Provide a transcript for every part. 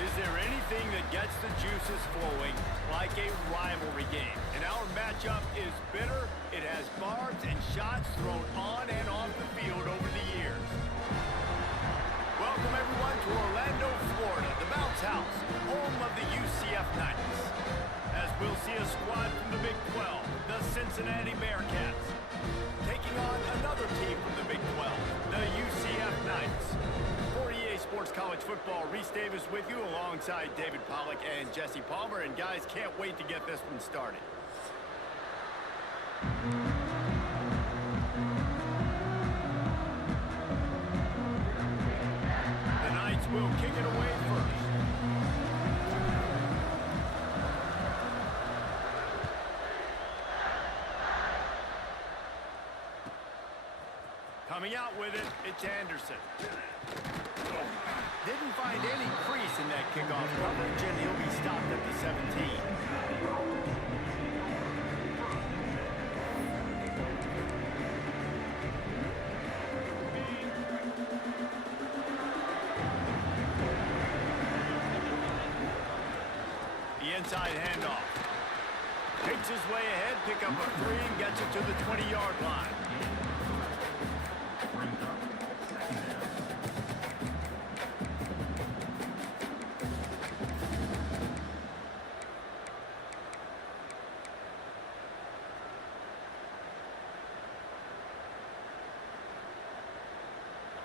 Is there anything that gets the juices flowing like a rivalry game? And our matchup is bitter. It has barbs and shots thrown on and off the field over the years. Welcome, everyone, to Orlando, Florida, the Bounce House, home of the UCF Knights. As we'll see a squad from the Big 12, the Cincinnati Bearcats, taking on another team from the Big 12, the UCF Knights. For EA Sports College Football, Reese Davis with you alongside David Pollack and Jesse Palmer. And guys, can't wait to get this one started. The Knights will kick it away first. Coming out with it, it's Anderson. Didn't find any crease in that kickoff coverage, and he'll be stopped at the 17. The inside handoff. Takes his way ahead, pick up a 3, and gets it to the 20-yard line.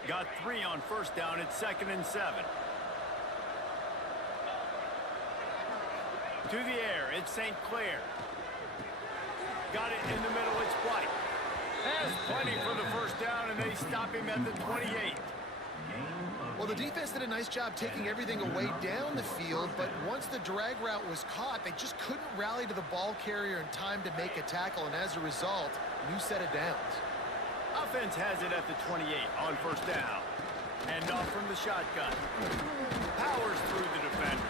Got 3 on first down. It's 2nd and 7. To the air, it's St. Clair. Got it in the middle, it's White. Has plenty for the first down, and they stop him at the 28. Well, the defense did a nice job taking everything away down the field, but once the drag route was caught, they just couldn't rally to the ball carrier in time to make a tackle, and as a result, new set of downs. Offense has it at the 28 on first down. Hand off from the shotgun. Powers through the defender.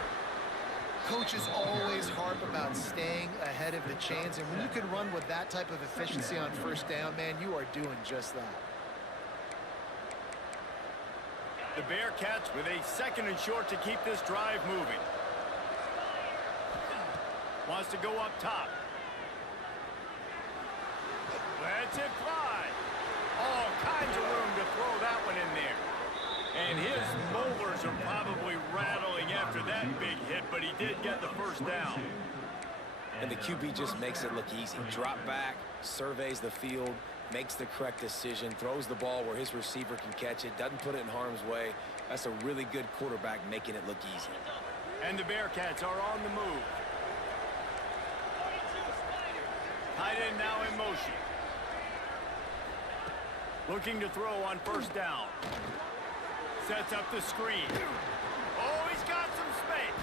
Coaches always harp about staying ahead of the chains, and when you can run with that type of efficiency on first down, man, you are doing just that. The Bearcats with a 2nd and short to keep this drive moving. Wants to go up top. Lets it fly. All kinds of room to throw that one in there. And his molars are probably rattling after that big hit, but he did get the first down. And the QB just makes it look easy. Drop back, surveys the field, makes the correct decision, throws the ball where his receiver can catch it, doesn't put it in harm's way. That's a really good quarterback making it look easy. And the Bearcats are on the move. Tight end now in motion. Looking to throw on first down. Sets up the screen. Oh, he's got some space.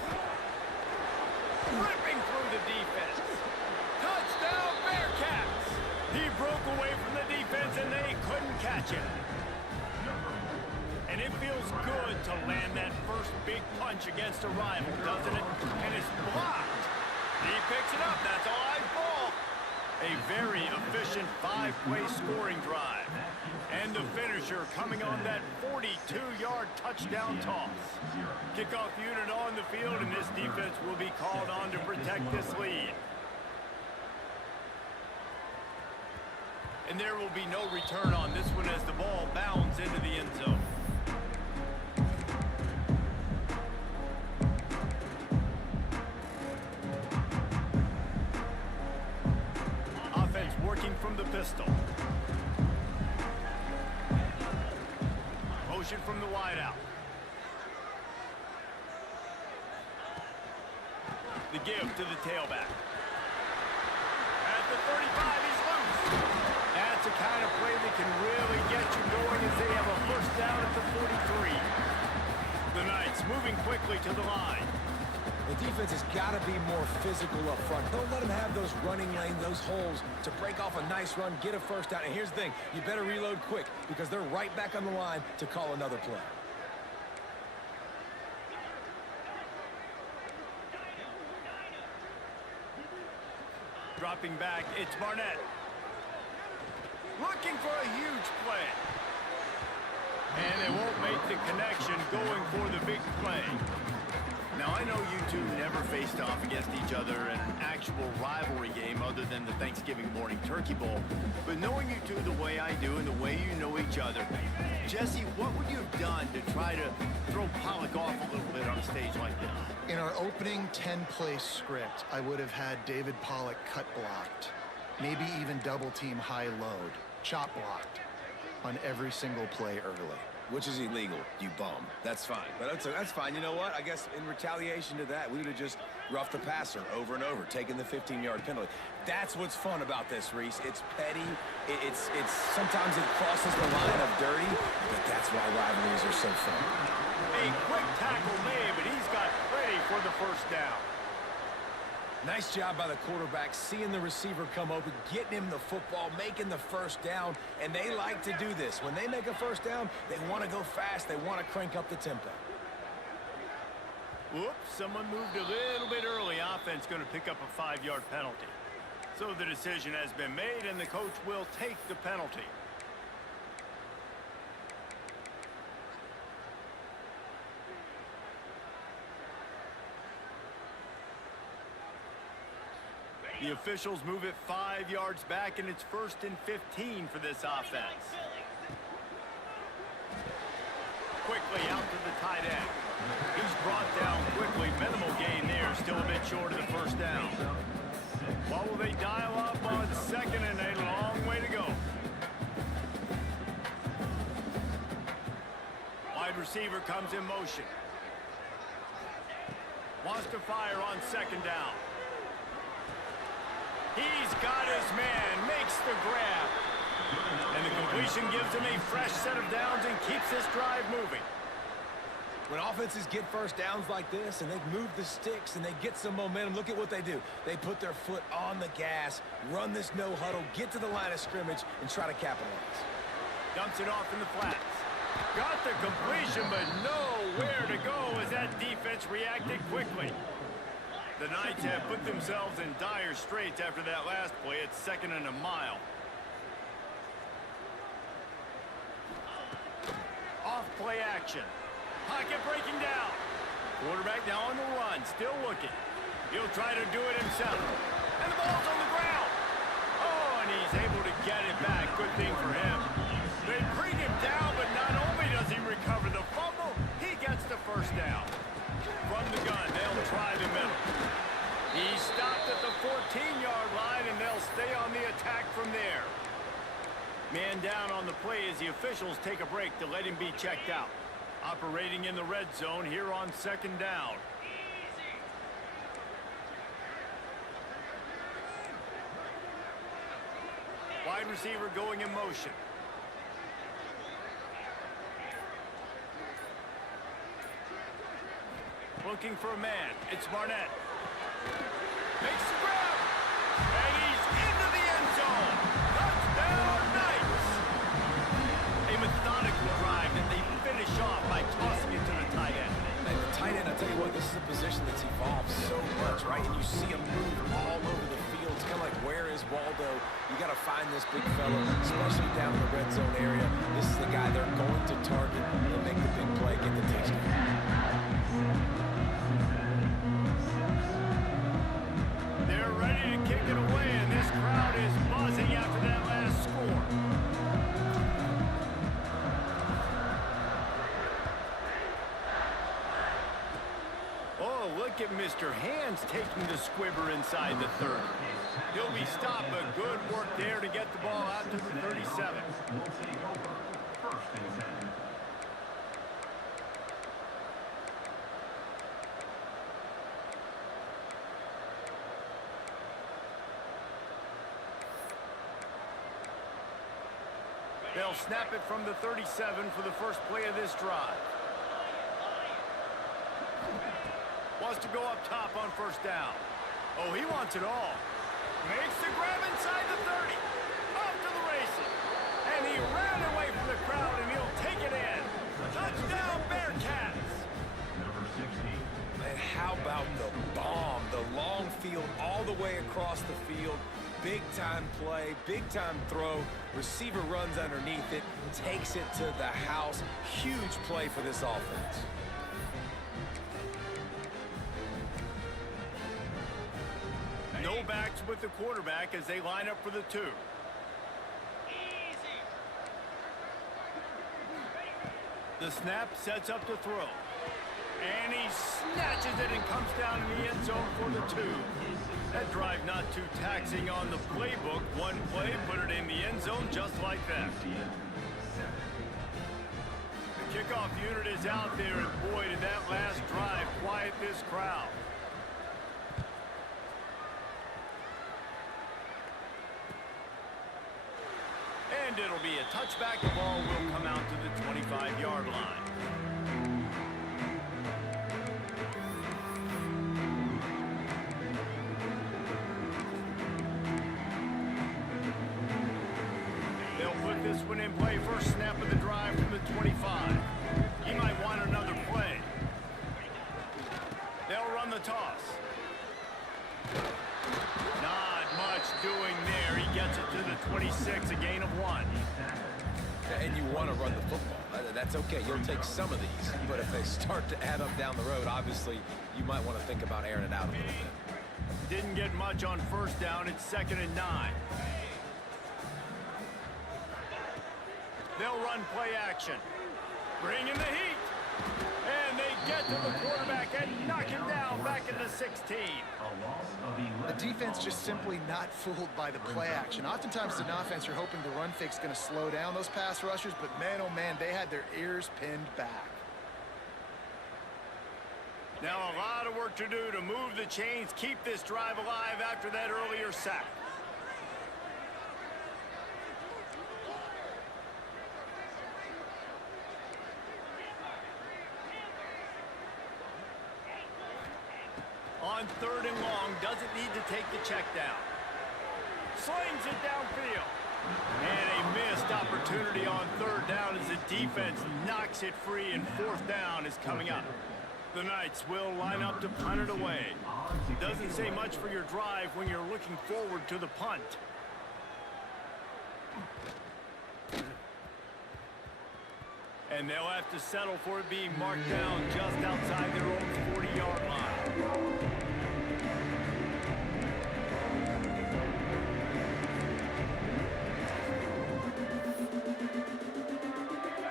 Ripping through the defense. Touchdown, Bearcats! He broke away from the defense, and they couldn't catch him. And it feels good to land that first big punch against a rival, doesn't it? And it's blocked. He picks it up. That's a live ball. A very efficient 5-play scoring drive. And the finisher coming on that 42-yard touchdown toss. Kickoff unit on the field, and this defense will be called on to protect this lead. And there will be no return on this one as the ball bounds into the end zone. Offense working from the pistol. Motion from the wideout. The give to the tailback. At the 35, he's loose. That's the kind of play that can really get you going as they have a first down at the 43. The Knights moving quickly to the line. The defense has got to be more physical up front. Don't let them have those running lanes, those holes to break off a nice run, get a first down. And here's the thing, you better reload quick because they're right back on the line to call another play. Dropping back, it's Barnett. Looking for a huge play. And they won't make the connection going for the big play. Now, I know you two never faced off against each other in an actual rivalry game other than the Thanksgiving morning turkey bowl. But knowing you two the way I do and the way you know each other, Jesse, what would you have done to try to throw Pollock off a little bit on a stage like this? In our opening 10-play script, I would have had David Pollock cut blocked, maybe even double-team high-load, chop blocked on every single play early. Which is illegal, you bum. That's fine. But that's fine. You know what? I guess in retaliation to that, we would have just roughed the passer over and over, taking the 15-yard penalty. That's what's fun about this, Reese. It's petty. It's sometimes it crosses the line of dirty, but that's why rivalries are so fun. A quick tackle made, but he's got ready for the first down. Nice job by the quarterback, seeing the receiver come open, getting him the football, making the first down, and they like to do this. When they make a first down, they want to go fast. They want to crank up the tempo. Whoops, someone moved a little bit early. Offense going to pick up a 5-yard penalty. So the decision has been made, and the coach will take the penalty. The officials move it 5 yards back, and it's 1st and 15 for this offense. Quickly out to the tight end. He's brought down quickly. Minimal gain there. Still a bit short of the first down. What will they dial up on 2nd and a long way to go? Wide receiver comes in motion. Wants to fire on 2nd down. He's got his man, makes the grab. And the completion gives him a fresh set of downs and keeps this drive moving. When offenses get first downs like this and they move the sticks and they get some momentum, look at what they do. They put their foot on the gas, run this no huddle, get to the line of scrimmage, and try to capitalize. Dumps it off in the flats. Got the completion, but nowhere to go as that defense reacted quickly. The Knights have put themselves in dire straits after that last play. It's 2nd and a mile. Off play action. Pocket breaking down. Quarterback now on the run, still looking. He'll try to do it himself. And the ball's on the ground. Oh, and he's able to get it back. Good thing for him. They bring him down, but not only does he recover the fumble, he gets the first down. From the gun, they'll try the middle. He stopped at the 14-yard line, and they'll stay on the attack from there. Man down on the play as the officials take a break to let him be checked out. Operating in the red zone here on 2nd down. Wide receiver going in motion. Looking for a man. It's Barnett. Makes the grab. And he's into the end zone. Touchdown, Knights. A methodical drive that they finish off by tossing it to the tight end. And the tight end, I'll tell you what, this is a position that's evolved so much, right? And you see him move all over the field. It's kind of like, where is Waldo? You got to find this big fella, especially down in the red zone area. This is the guy they're going to target and make the big play, get the touchdown. They're ready to kick it away, and this crowd is buzzing after that last score. Oh, look at Mr. Hands taking the squibber inside the 30. He'll be stopped, but good work there to get the ball out to the 37. They'll snap it from the 37 for the first play of this drive. Wants to go up top on 1st down. Oh, he wants it all. Makes the grab inside the 30. Off to the races. And he ran away from the crowd, and he'll take it in. Touchdown, Bearcats. And how about the bomb? The long field all the way across the field. Big-time play, big-time throw. Receiver runs underneath it, takes it to the house. Huge play for this offense. No backs with the quarterback as they line up for the 2. The snap sets up to throw. And he snatches it and comes down in the end zone for the 2. That drive not too taxing on the playbook. One play, put it in the end zone just like that. The kickoff unit is out there, and boy, did that last drive quiet this crowd. And it'll be a touchback. The ball will come out to the 25-yard line. They'll put this one in play. First snap of the drive from the 25. He might want another play. They'll run the toss. Not much doing there. He gets it to the 26, a gain of 1. And you want to run the football. That's okay. You'll take some of these. But if they start to add up down the road, obviously, you might want to think about airing it out a little bit. Didn't get much on first down. It's 2nd and 9. They'll run play action. Bring in the heat. And they get to the quarterback and knock him down back at the 16. The defense just simply not fooled by the play action. Oftentimes, an offense, you're hoping the run fake's going to slow down those pass rushers, but man, oh man, they had their ears pinned back. Now a lot of work to do to move the chains, keep this drive alive after that earlier sack. On 3rd and long, doesn't need to take the check down. Slings it downfield. And a missed opportunity on 3rd down as the defense knocks it free, and 4th down is coming up. The Knights will line up to punt it away. Doesn't say much for your drive when you're looking forward to the punt. And they'll have to settle for it being marked down just outside their own 40-yard line.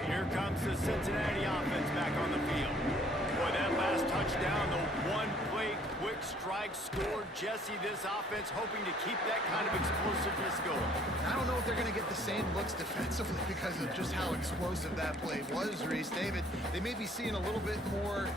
Here comes the Cincinnati offense back on the field. Boy, that last touchdown, the one-play quick strike scored. Jesse, this offense hoping to keep that kind of explosiveness going. I don't know if they're going to get the same looks defensively because of just how explosive that play was, Reese. David, they may be seeing a little bit more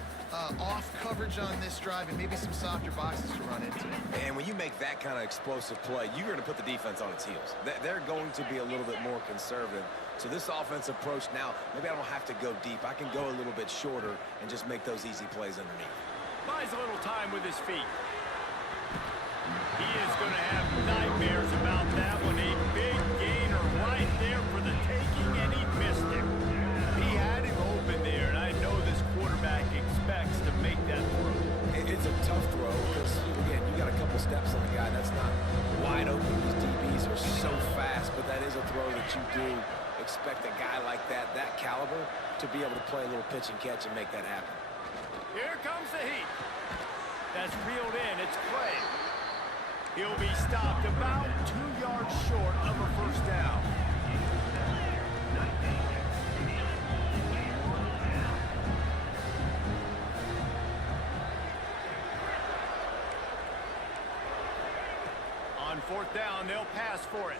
off coverage on this drive and maybe some softer boxes to run into. And when you make that kind of explosive play, you're going to put the defense on its heels. They're going to be a little bit more conservative. So this offensive approach now, maybe I don't have to go deep. I can go a little bit shorter and just make those easy plays underneath. Buys a little time with his feet. He is going to have nightmares about that one. A big gainer right there for the taking, and he missed him. He had him open there, and I know this quarterback expects to make that throw. It's a tough throw because, again, you got a couple steps on the guy. That's not wide open. These DBs are so fast, but that is a throw that you do expect a guy like that caliber, to be able to play a little pitch and catch and make that happen. Here comes the heat. That's reeled in. It's Clay. He'll be stopped about 2 yards short of a first down. On 4th down, they'll pass for it.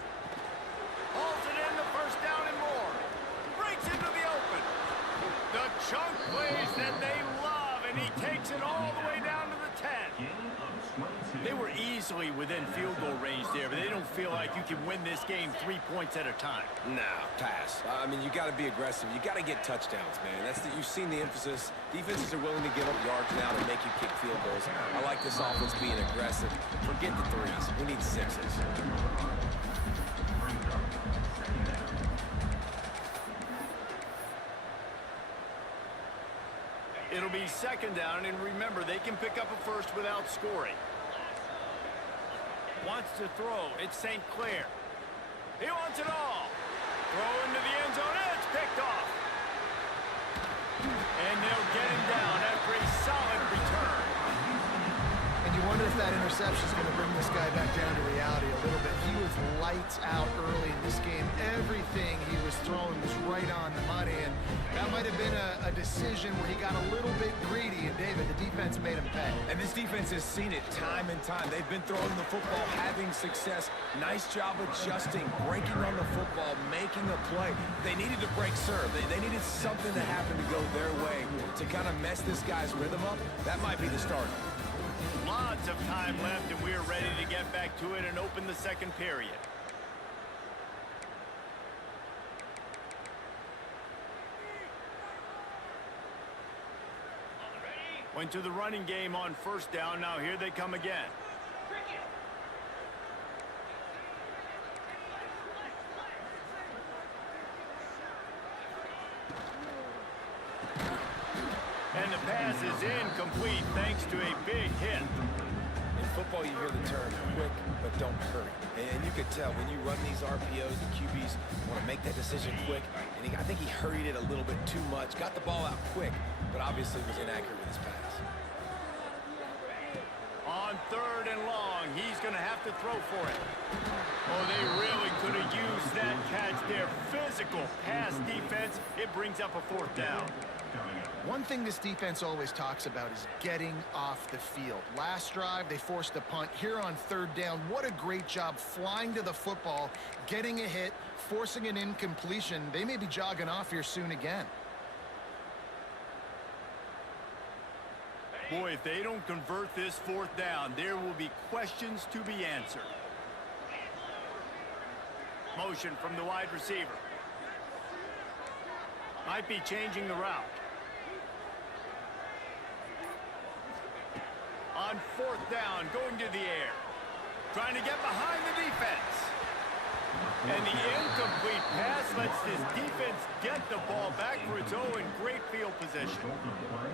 Hauls it in, the first down and more. Breaks into the open. The chunk plays that they love, and he takes it all the way down to the 10. They were easily within field goal range there, but they don't feel like you can win this game 3 points at a time. Nah, pass. I mean, you got to be aggressive. You got to get touchdowns, man. You've seen the emphasis. Defenses are willing to give up yards now to make you kick field goals. I like this offense being aggressive. Forget the threes. We need sixes. It'll be 2nd down, and remember, they can pick up a first without scoring. Wants to throw. It's St. Clair. He wants it all. Throw into the end zone. It's picked off. And they'll get him down after a solid return. And you wonder if that interception is going to bring this guy back down to reality a little bit. He was lights out early in this game. Everything he was throwing was right on the money, and that might have been a decision where he got a little bit greedy, and David, the defense made him pay. And this defense has seen it time and time. They've been throwing the football, having success. Nice job adjusting, breaking on the football, making a play. They needed to break serve. They needed something to happen to go their way to kind of mess this guy's rhythm up. That might be the start. Lots of time left, and we're ready to get back to it and open the second period. Went to the running game on first down. Now here they come again. And the pass is incomplete thanks to a big hit. In football, you hear the term quick, but don't hurry. And you could tell when you run these RPOs, the QBs want to make that decision quick. And I think he hurried it a little bit too much. Got the ball out quick, but obviously was inaccurate with his pass. On third and long, he's going to have to throw for it. Oh, they really could have used that catch there. Physical pass defense. It brings up a fourth down. One thing this defense always talks about is getting off the field. Last drive, they forced a punt. Here on third down, what a great job flying to the football, getting a hit, forcing an incompletion. They may be jogging off here soon again. Boy, if they don't convert this fourth down, there will be questions to be answered. Motion from the wide receiver. Might be changing the route. On fourth down, going to the air. Trying to get behind the defense. And the incomplete pass lets this defense get the ball back for its own great field position.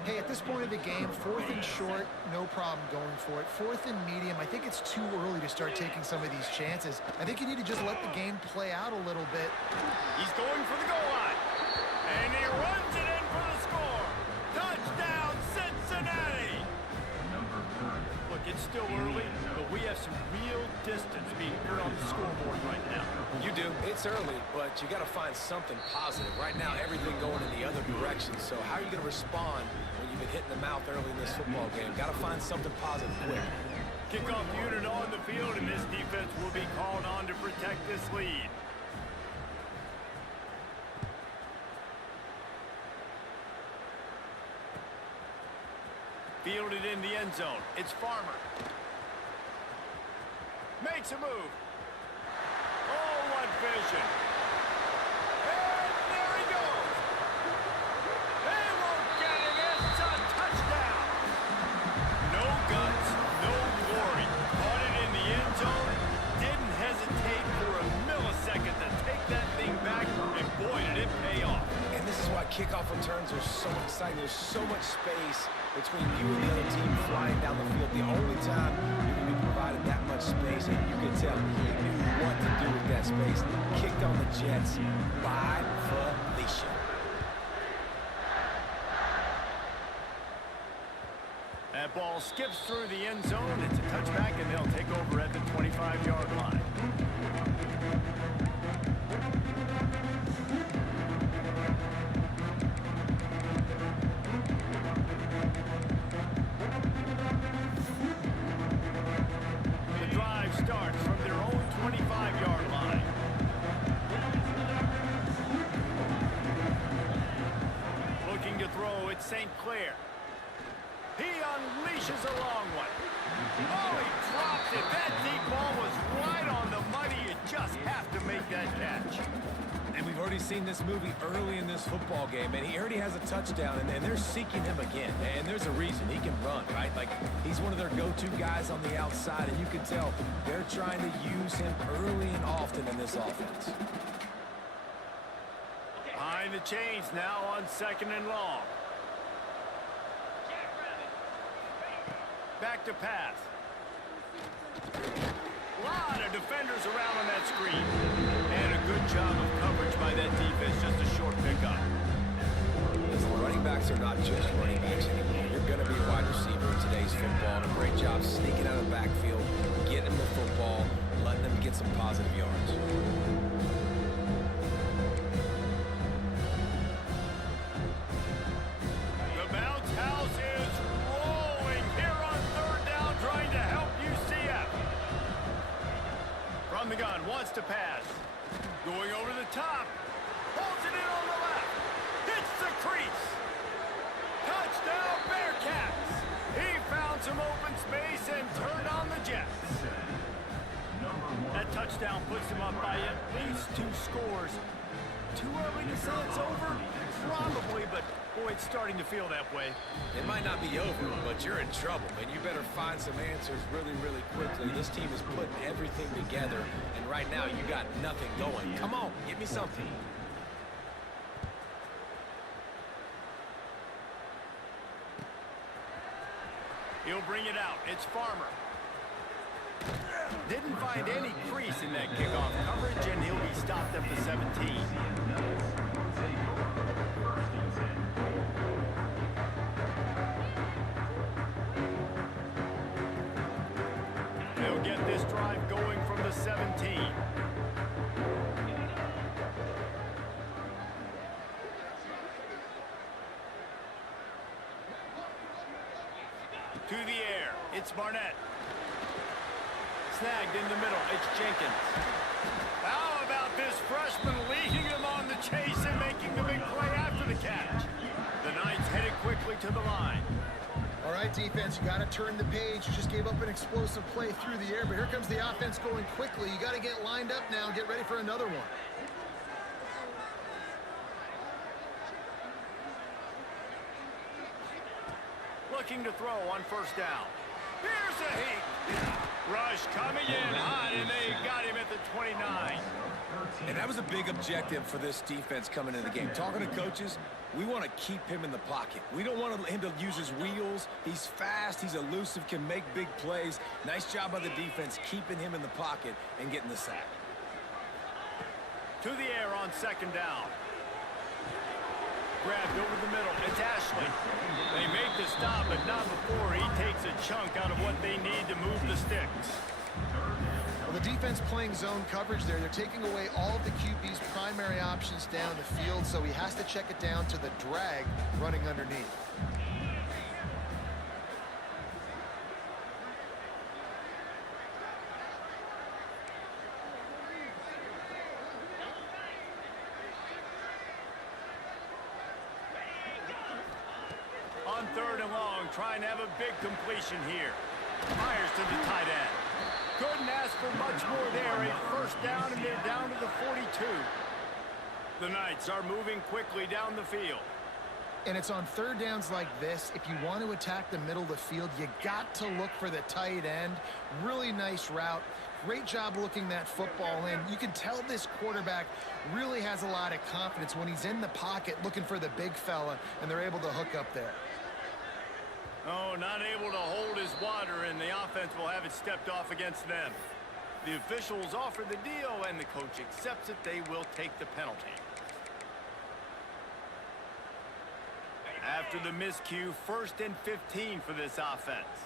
Hey, at this point of the game, fourth and short, no problem going for it. Fourth and medium, I think it's too early to start taking some of these chances. I think you need to just let the game play out a little bit. He's going for the goal line. And he runs it in for the score. Touchdown, Cincinnati! Look, it's still early, but we have some real distance being put on the scoreboard right now. You do. It's early, but you got to find something positive. Right now, everything going in the other direction. So how are you going to respond when you've been hitting the mouth early in this football game? Got to find something positive quick. Kickoff unit on the field, and this defense will be called on to protect this lead. Fielded in the end zone. It's Farmer. Makes a move. Oh, what vision. And there he goes. They won't get him. It's a touchdown. No guts, no glory. Caught it in the end zone. Didn't hesitate for a millisecond to take that thing back. And boy, did it pay off. And this is why kickoff returns are so exciting. There's so much space between you and the other team flying down the field. The only time you're going to be provided that much space, and you can tell he knew what to do with that space. Kicked on the Jets by Felicia. That ball skips through the end zone. It's a touchback, and they'll take over at the 25-yard line. Starts from their own 25-yard line. Looking to throw, it's St. Clair. He unleashes a long one. Oh, he drops it. That deep ball was right on the money. You just have to make that catch. And we've already seen this movie early in this football game, and he already has a touchdown, and they're seeking him again. And there's a reason. He can run, right? Like, he's one of their go-to guys on the outside, and you can tell they're trying to use him early and often in this offense. Behind the chains now on second and long. Back to pass. A lot of defenders around on that screen. And a good job of coverage by that defense. Just a short pickup. Listen, running backs are not just running backs anymore. You're going to be a wide receiver in today's football. And a great job sneaking out of the backfield, getting him the football, letting him get some positive yards. The bounce house is rolling here on third down, trying to help UCF. From the gun, wants to pass. Going over the top. Holds it in on the left. Hits the crease. Touchdown, Bearcats. He found some open space and turned on the Jets. That touchdown puts him up by at least 2 scores. Too early to say it's over? Probably, but boy, it's starting to feel that way. It might not be over, but you're in trouble, and you better find some answers really, really quickly. This team is putting everything together, and right now you got nothing going. Come on, give me something. He'll bring it out. It's Farmer. Didn't find any crease in that kickoff coverage, and he'll be stopped at the 17. They'll get this drive going from the 17. To the air. It's Barnett. Snagged in the middle. It's Jenkins. How about this freshman leading them on the chase and making the big play after the catch? The Knights headed quickly to the line. All right, defense, you got to turn the page. You just gave up an explosive play through the air, but here comes the offense going quickly. You got to get lined up now and get ready for another one. Looking to throw on first down. Here's a heat. Rush coming in hot, and they got him at the 29. And that was a big objective for this defense coming into the game. Talking to coaches, we want to keep him in the pocket. We don't want him to use his wheels. He's fast, he's elusive, can make big plays. Nice job by the defense keeping him in the pocket and getting the sack. To the air on second down. Grabbed over the middle. It's Ashley. They make the stop, but not before he takes a chunk out of what they need to move the sticks. Well, the defense playing zone coverage there. They're taking away all of the QB's primary options down the field, so he has to check it down to the drag running underneath. On third and long, trying to have a big completion here. Fires to the tight end. Couldn't ask for much more there. A first down, and they're down to the 42. The Knights are moving quickly down the field. And it's on third downs like this. If you want to attack the middle of the field, you got to look for the tight end. Really nice route. Great job looking that football in. You can tell this quarterback really has a lot of confidence when he's in the pocket looking for the big fella, and they're able to hook up there. Oh, not able to hold his water, and the offense will have it stepped off against them. The officials offer the deal, and the coach accepts it. They will take the penalty. After the miscue, 1st and 15 for this offense.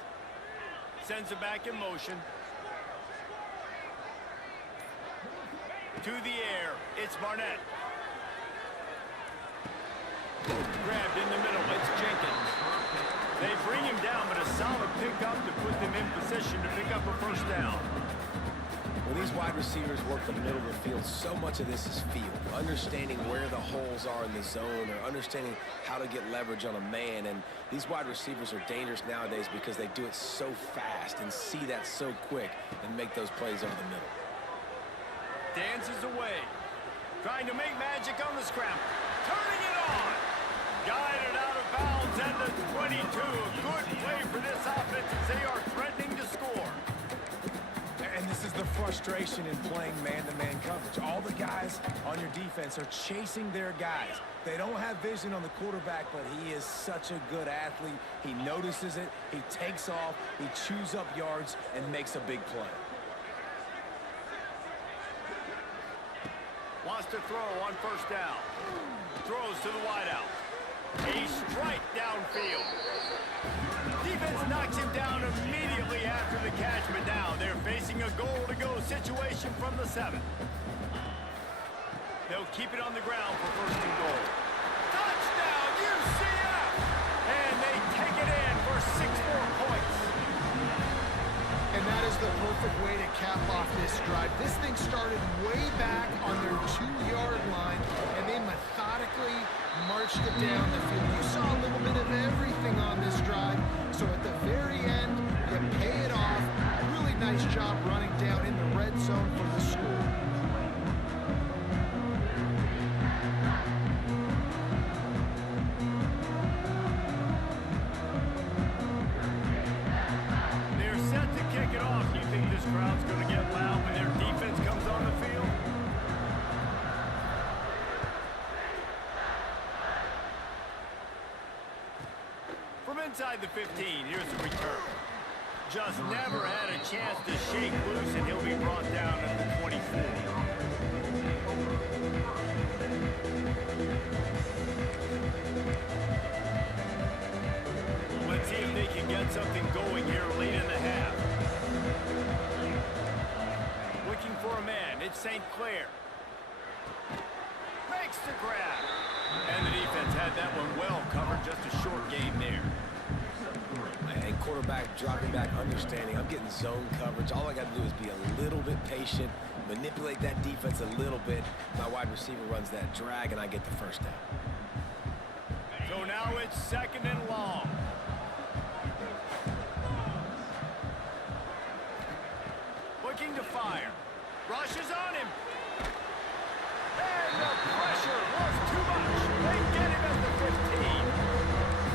Sends it back in motion. To the air, it's Barnett. Grabbed in the middle, it's Jenkins. They bring him down, but a solid pickup to put them in position to pick up a first down. When these wide receivers work the middle of the field, so much of this is feel. Understanding where the holes are in the zone, or understanding how to get leverage on a man. And these wide receivers are dangerous nowadays because they do it so fast and see that so quick and make those plays over the middle. Dances away. Trying to make magic on the scramble. Turning it on. Guided out of bounds at the 22. A good play for this offense as they are threatening to score. And this is the frustration in playing man-to-man coverage. All the guys on your defense are chasing their guys. They don't have vision on the quarterback, but he is such a good athlete. He notices it, he takes off, he chews up yards, and makes a big play. Wants to throw on first down. Throws to the wideout. A strike downfield. down immediately after the catch, but now they're facing a goal-to-go situation from the 7. They'll keep it on the ground for 1st and goal. Touchdown, UCF! And they take it in for 6 more points. And that is the perfect way to cap off this drive. This thing started way back on their 2-yard line, and they methodically marched it down the field. You saw a little bit of everything on this drive, so at the very end, you pay it off. Really nice job running down in the red zone for the score. They're set to kick it off. Do you think this crowd's going to get loud when their defense comes on the field? From inside the 15, here's the return. Just never had a chance to shake loose, and he'll be brought down at the 24. Let's see if they can get something going here late in the half. Looking for a man, it's St. Clair. Makes the grab. And the defense had that one well covered, just a short game there. And quarterback dropping back, understanding I'm getting zone coverage. All I got to do is be a little bit patient, manipulate that defense a little bit. My wide receiver runs that drag, and I get the 1st down. So now it's 2nd and long. Looking to fire. Rushes on him. And the pressure was too much. They get him at the 15.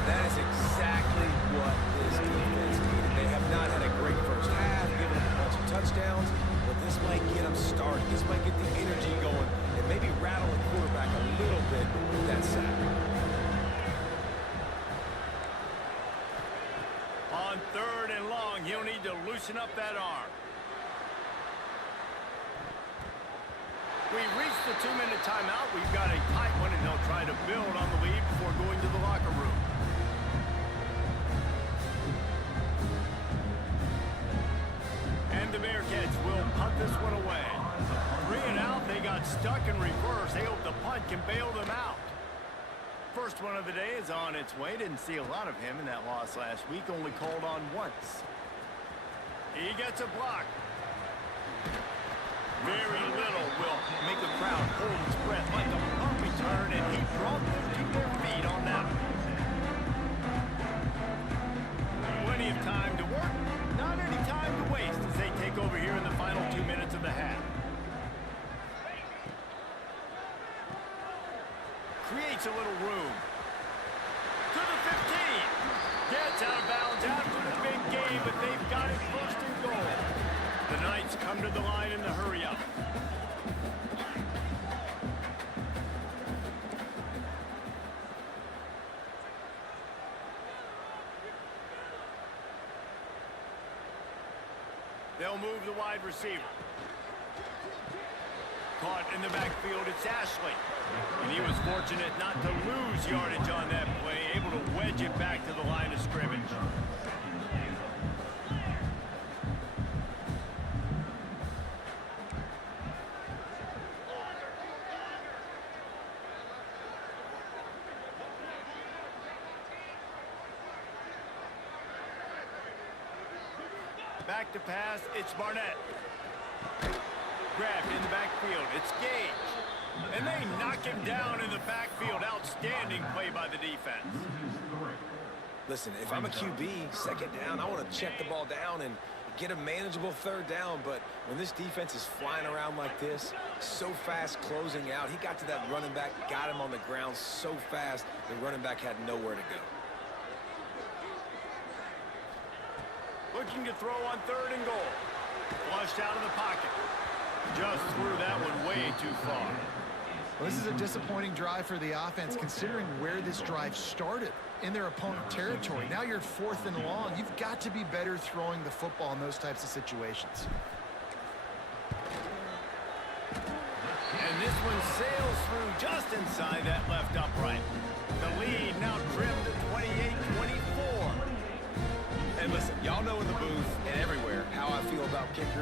That is exactly what this defense needed. They have not had a great first half, given up a bunch of touchdowns, but this might get them started. This might get the energy going and maybe rattle the quarterback a little bit with that sack. On 3rd and long, he'll need to loosen up that arm. We've reached the 2-minute timeout. We've got a tight one, and they'll try to build on the lead before going to the locker room. And the Bearcats will punt this one away. 3 and out, they got stuck in reverse. They hope the punt can bail them out. First one of the day is on its way. Didn't see a lot of him in that loss last week. Only called on once. He gets a block. Very little will make the crowd hold its breath like a punt return, and he brought them to their feet on that one. Plenty of time to work, not any time to waste as they take over here in the final 2 minutes of the half. Creates a little room. To the 15. Gets out of bounds after the big game, but they've got it 1st and goal. The Knights come to the line in the hurry-up. They'll move the wide receiver. Caught in the backfield, it's Ashley. And he was fortunate not to lose yardage on that play, able to wedge it back to the line of scrimmage. Back to pass, it's Barnett. Grabbed in the backfield, it's Gage. And they knock him down in the backfield. Outstanding play by the defense. Listen, if I'm a QB, 2nd down, I want to check the ball down and get a manageable 3rd down. But when this defense is flying around like this, so fast closing out, he got to that running back, got him on the ground so fast, the running back had nowhere to go. Looking to throw on 3rd and goal. Flushed out of the pocket. Just threw that one way too far. Well, this is a disappointing drive for the offense, considering where this drive started in their opponent territory. Now you're 4th and long. You've got to be better throwing the football in those types of situations. And this one sails through just inside that left upright. The lead now trimmed to 28-24. And listen, y'all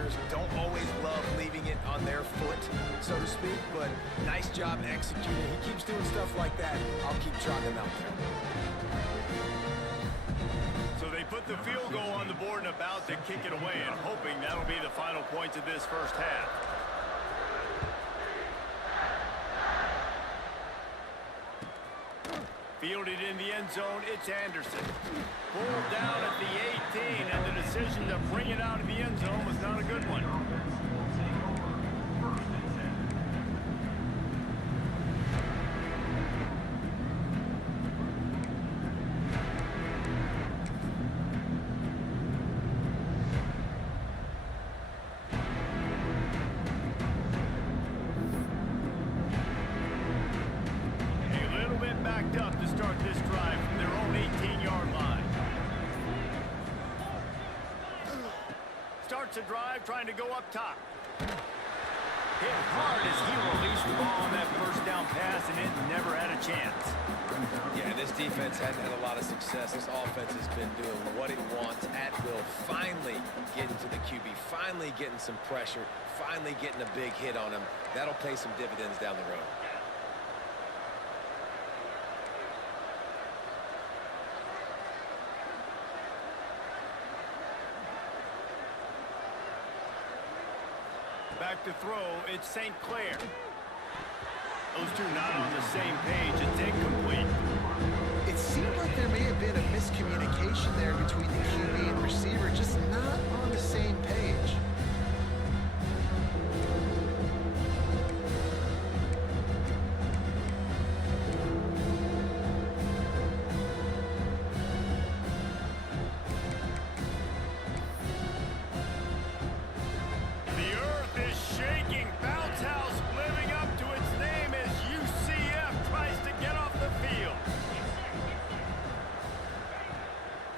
receivers don't always love leaving it on their foot, so to speak, but nice job executing. He keeps doing stuff like that. I'll keep trotting him out there. So they put the field goal on the board and about to kick it away, and hoping that'll be the final points of this first half. Fielded in the end zone, it's Anderson. Pulled down at the 18, and the decision to bring it out of the end zone was not a good one. Up to start this drive from their own 18-yard line. Starts a drive trying to go up top. Hit hard as he released the ball on that first down pass, and it never had a chance. Yeah, this defense hasn't had a lot of success. This offense has been doing what it wants at will. Finally getting to the QB, finally getting some pressure, finally getting a big hit on him. That'll pay some dividends down the road. Back to throw, it's St. Clair. Those two not on the same page. It's incomplete. It seemed like there may have been a miscommunication there between the QB and receiver, just not on the same page.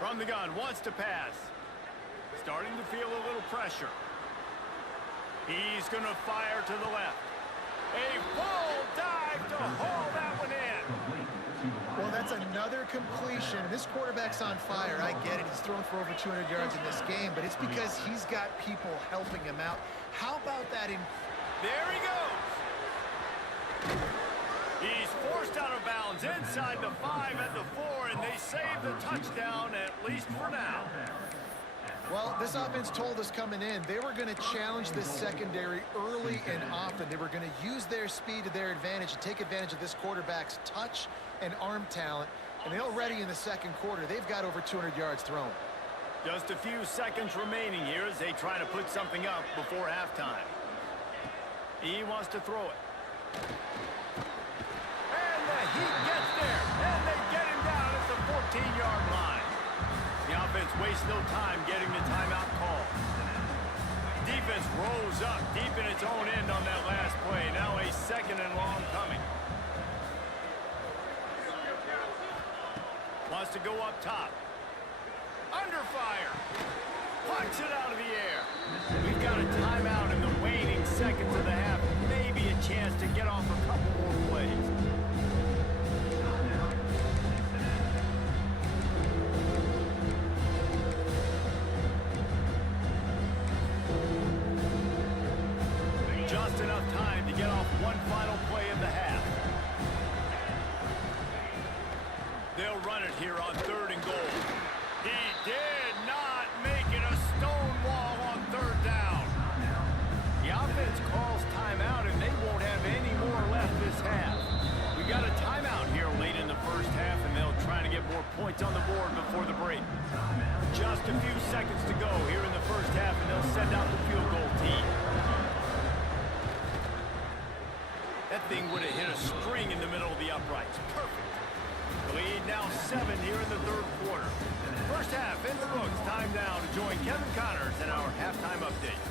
From the gun, wants to pass. Starting to feel a little pressure. He's going to fire to the left. A full dive to haul that one in. Well, that's another completion. This quarterback's on fire. I get it. He's thrown for over 200 yards in this game, but it's because he's got people helping him out. How about that in... There he goes. He's forced out of bounds inside the 5 at the 4, and they save the touchdown, at least for now. Well, this offense told us coming in they were going to challenge this secondary early and often. They were going to use their speed to their advantage and take advantage of this quarterback's touch and arm talent. And already in the second quarter, they've got over 200 yards thrown. Just a few seconds remaining here as they try to put something up before halftime. He wants to throw it. He gets there, and they get him down at the 14-yard line. The offense wastes no time getting the timeout call. Defense rolls up deep in its own end on that last play. Now a second and long coming. Wants to go up top. Under fire. Punch it out of the air. We've got a timeout in the waning seconds of the half. Maybe a chance to get off a couple more plays. Just enough time to get off one final play of the half. They'll run it here on 3rd and goal. He did not make it a stone wall on 3rd down. The offense calls timeout, and they won't have any more left this half. We got a timeout here late in the first half, and they'll try to get more points on the board before the break. Just a few seconds to go here in the first half, and they'll send out the field goal team. That thing would have hit a string in the middle of the uprights. Perfect. The lead now 7 here in the 3rd quarter. First half in the books. Time now to join Kevin Connors in our halftime update.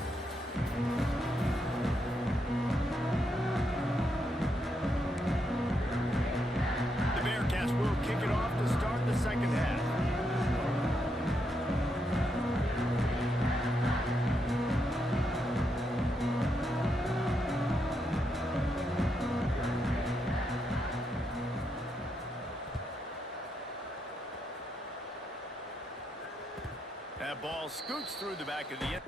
The Bearcats will kick it off to start the second half. That ball scoots through the back of the end.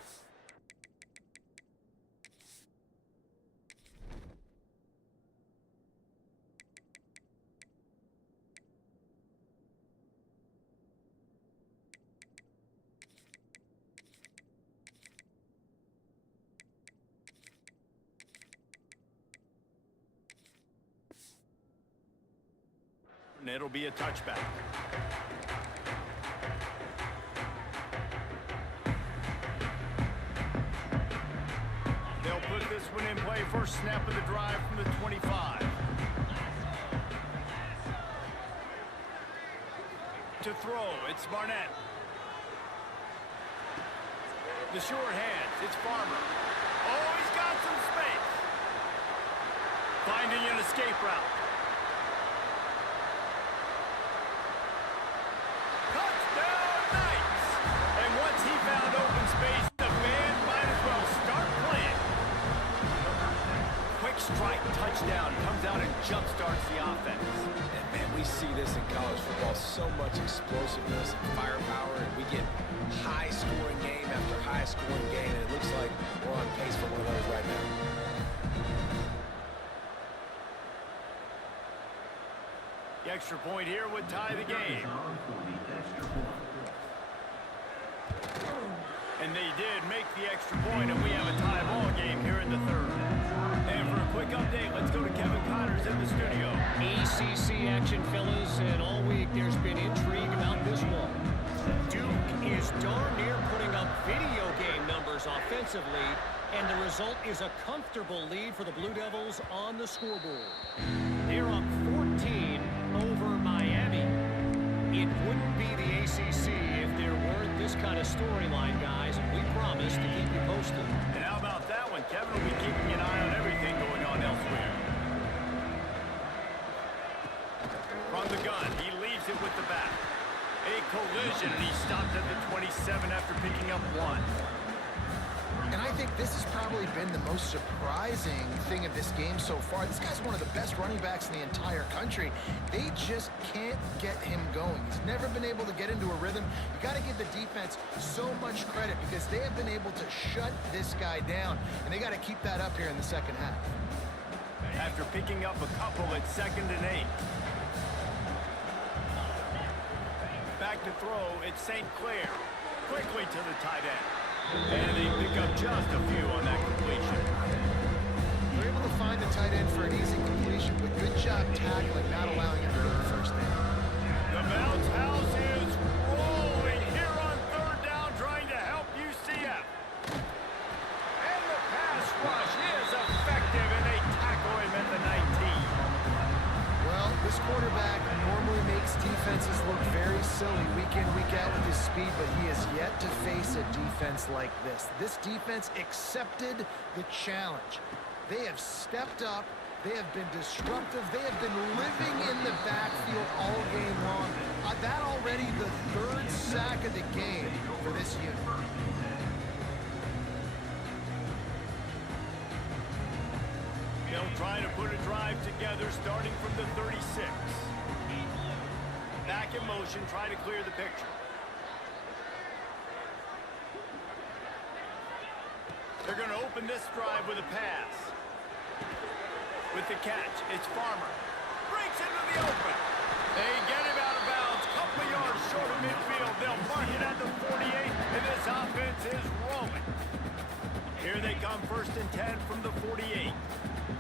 and it'll be a touchback. They'll put this one in play. First snap of the drive from the 25. To throw, it's Barnett. The short hands, it's Farmer. Oh, he's got some space. Finding an escape route. Touchdown, Knights! And once he found open space, the band might as well start playing. Quick strike touchdown comes out and jump-starts the offense. And man, we see this in college football, so much explosiveness and firepower, and we get high-scoring game after high-scoring game, and it looks like we're on pace for one of those right now. The extra point here would tie the game. And they did make the extra point, and we have a tie ball game here in the third. And for a quick update, let's go to Kevin Connors in the studio. ACC action, fellas, and all week there's been intrigue about this one. Duke is darn near putting up video game numbers offensively, and the result is a comfortable lead for the Blue Devils on the scoreboard. They're up 14 over Miami. It wouldn't be the ACC if there weren't this kind of storyline, guys, and we promise to keep you posted. And how about that one? Kevin will be keeping an eye on everything going on elsewhere. From the gun, he leaves it with the back. A collision, and he stopped at the 27 after picking up one. And I think this has probably been the most surprising thing of this game so far. This guy's one of the best running backs in the entire country. They just can't get him going. He's never been able to get into a rhythm. You got to give the defense so much credit because they have been able to shut this guy down, and they got to keep that up here in the second half. After picking up a couple at 2nd and 8. Back to throw, it's St. Clair. Quickly to the tight end. And they pick up just a few on that completion. They're able to find the tight end for an easy completion, but good job tackling, not allowing him to get the first down. The bounce house is rolling here on 3rd down, trying to help UCF. And the pass rush is effective, and they tackle him at the 19. Well, this quarterback normally makes defenses look very silly week in, week out with his speed, but he has yet to face a defense like this. This defense accepted the challenge. They have stepped up. They have been disruptive. They have been living in the backfield all game long. That already the 3rd sack of the game for this unit. They'll try to put a drive together starting from the 36. Back in motion, try to clear the picture. They're going to open this drive with a pass. With the catch, it's Farmer. Breaks into the open. They get him out of bounds. Couple of yards short of midfield. They'll mark it at the 48, and this offense is rolling. Here they come 1st and 10 from the 48.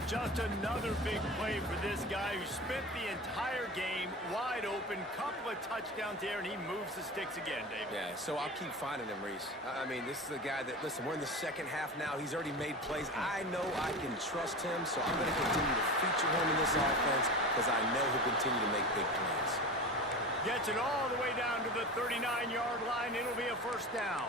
Just another big play for this guy who spent the entire game wide open. Couple of touchdowns there, and he moves the sticks again, David. Yeah, so I'll keep finding him, Reese. I mean, this is a guy that, listen, we're in the second half now. He's already made plays. I know I can trust him, so I'm going to continue to feature him in this offense because I know he'll continue to make big plays. Gets it all the way down to the 39-yard line. It'll be a 1st down.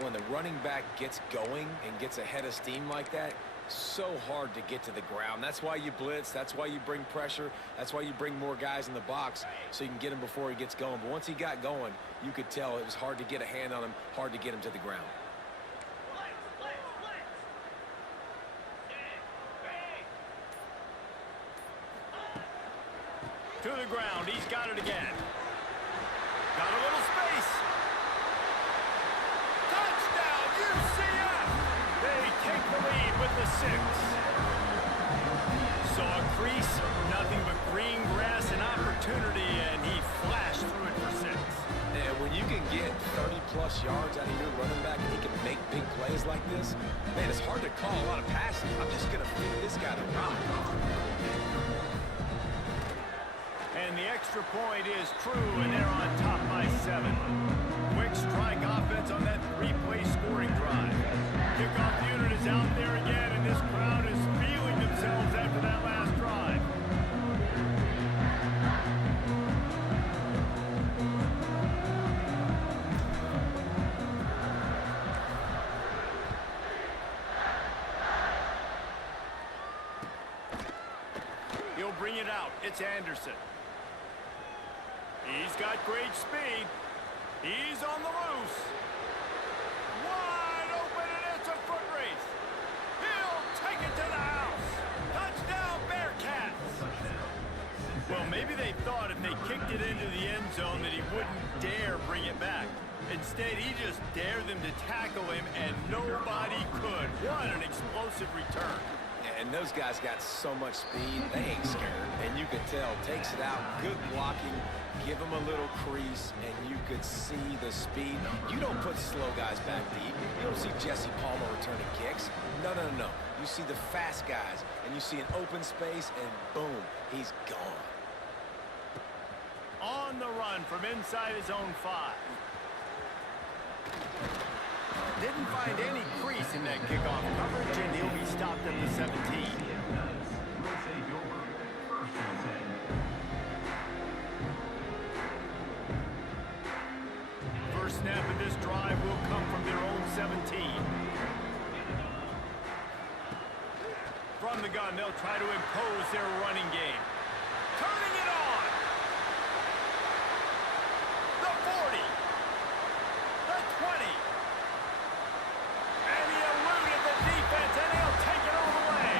When the running back gets going and gets ahead of steam like that, so hard to get to the ground. That's why you blitz. That's why you bring pressure. That's why you bring more guys in the box so you can get him before he gets going. But once he got going, you could tell it was hard to get a hand on him, hard to get him to the ground. To the ground. He's got it again. Got a little space. Touchdown, UCF! They take the lead with the 6. Saw a crease, nothing but green grass and opportunity, and he flashed through it for 6. And when you can get 30-plus yards out of your running back and he can make big plays like this, man, it's hard to call a lot of passing. I'm just going to feed this guy the rock. And the extra point is true, and they're on top by 7. Quick strike offense on that 3-play scoring drive. Kickoff unit is out there again, and this crowd is feeling themselves after that last drive. He'll bring it out. It's Anderson. He's got great speed. He's on the loose. Wide open, and it's a foot race. He'll take it to the house. Touchdown, Bearcats. Well, maybe they thought if they kicked it into the end zone that he wouldn't dare bring it back. Instead, he just dared them to tackle him, and nobody could. What an explosive return. And those guys got so much speed, they ain't scared. And you could tell, takes it out, good blocking, give him a little crease, and you could see the speed. You don't put slow guys back deep. You don't see Jesse Palmer returning kicks. No, no, no, no. You see the fast guys, and you see an open space, and boom, he's gone. On the run from inside his own 5. Didn't find any crease in that kickoff coverage, and he'll be stopped at the 17. First snap of this drive will come from their own 17. From the gun, they'll try to impose their running game. Turning it on! The 40! The 20! And he eluded the defense, and he'll take it all the way.